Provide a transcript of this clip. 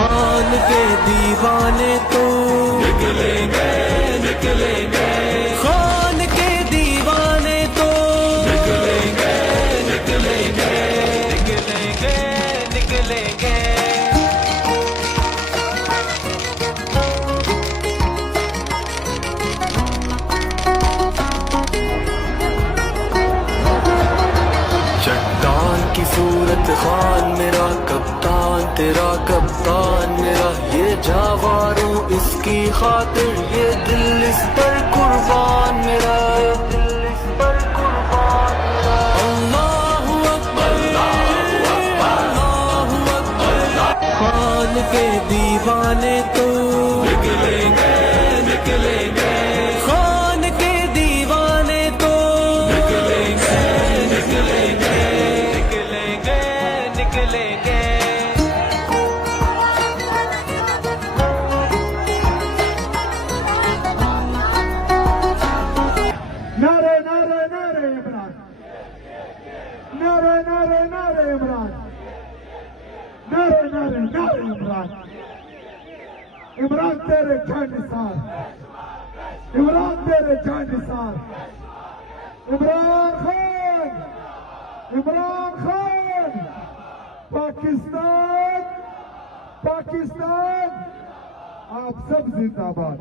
खान के दीवाने तो निकलेंगे निकलेंगे, खान के दीवाने तो निकलेंगे निकलेंगे निकलेंगे निकलेंगे। चट्टान की सूरत खान मेरा कप्तान, तेरा कप्तान मेरा, ये जावारों इसकी खातिर, ये दिल इस पर कुर्बान मेरा, दिल इस पर कुर्बान मेरा। अल्लाहु अकबर अल्लाहु अकबर। खान के दीवाने तो निकलेंगे निकलेंगे, खान के दीवाने तो निकलेंगे निकलेंगे निकलेंगे निकलेंगे। नारे नारे नारे इमरान, नारे नारे नारे इमरान, नारे नारे नारे इमरान। इमरान तेरे जानिसार, इमरान तेरे जानिसार। इमरान खान, इमरान खान। पाकिस्तान, पाकिस्तान, आप सब जिंदाबाद।